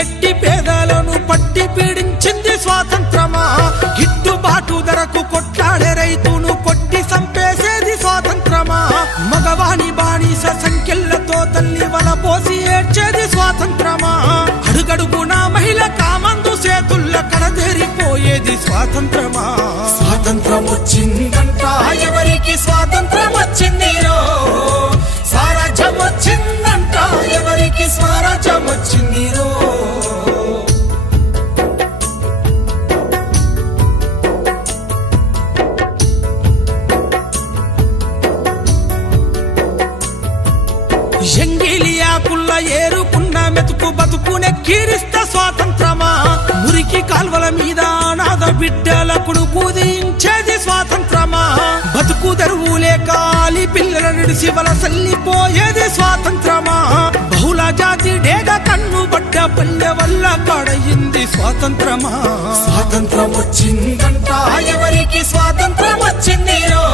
ఎట్టి పేదలను పట్టి పీడించింది స్వాతంత్రమా? గిట్టుబాటు ధరకు కొట్లాడే రైతును కొట్టి సంపేసేది స్వాతంత్రమా? మగవాణి బానిస సంఖ్యలతో తల్లి వల పోసి ఏడ్చేది స్వాతంత్రమా? అడుగడుగునా మహిళ కామందు చేతుల్ల కడదే ఎంగిలి ఆకుల్ల ఏరుకున్న మెతుకు బతుకునే కీరిస్త స్వాతంత్రమా? మురికి కాల్వల మీద అనాథ బిడ్డల కొడుకు దించేది స్వాతంత్రమా? బతుకు తెరువు కాలి పిల్లల నిడిసి వలసల్లిపోయేది స్వాతంత్రమా? బహుళ జాతి డేగ కన్ను బట్ట పల్లె వల్ల కడయింది స్వాతంత్రమా? స్వాతంత్రం వచ్చిందంట ఎవరికి స్వాతంత్రం రో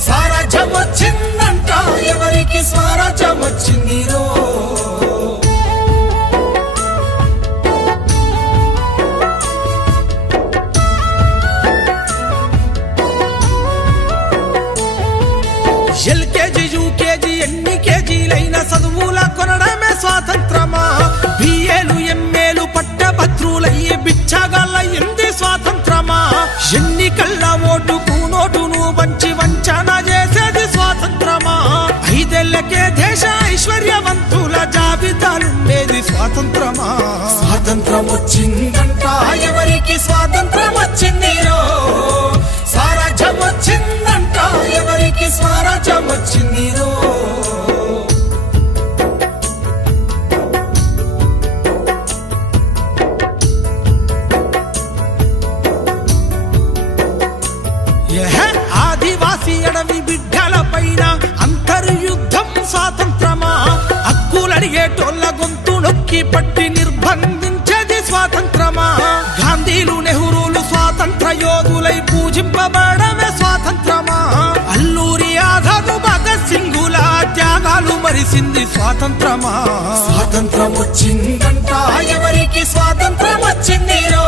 సారాజ్యం వచ్చింది ఎన్నికల్ల ఓటుకు నోటును వంచి వంచన చేసేది స్వాతంత్రమా? ఐదేళ్ళకే దేశ ఐశ్వర్యవంతుల జాబితాలుండేది స్వాతంత్రమా? స్వాతంత్రం వచ్చిందంట ఎవరికి స్వాతంత్రం వచ్చిందిరో స్వరాజ్యం వచ్చిందంట ఎవరికి స్వరాజ్యం వచ్చిందిరో అడవి బిడ్డల పైన అంతర్యుద్ధం స్వాతంత్రమా? హక్కులడిగేటోళ్ళ గొంతు నొక్కి పట్టి నిర్బంధించేది స్వాతంత్రమా? గాంధీలు నెహ్రూలు స్వాతంత్ర యోధులై పూజింపబడమే స్వాతంత్రమా? అల్లూరి ఆజాదు భగత్ సింగుల త్యాగాలు మరిసింది స్వాతంత్రమా? స్వాతంత్రం వచ్చిందంట ఎవరికి స్వాతంత్రం వచ్చిందిరో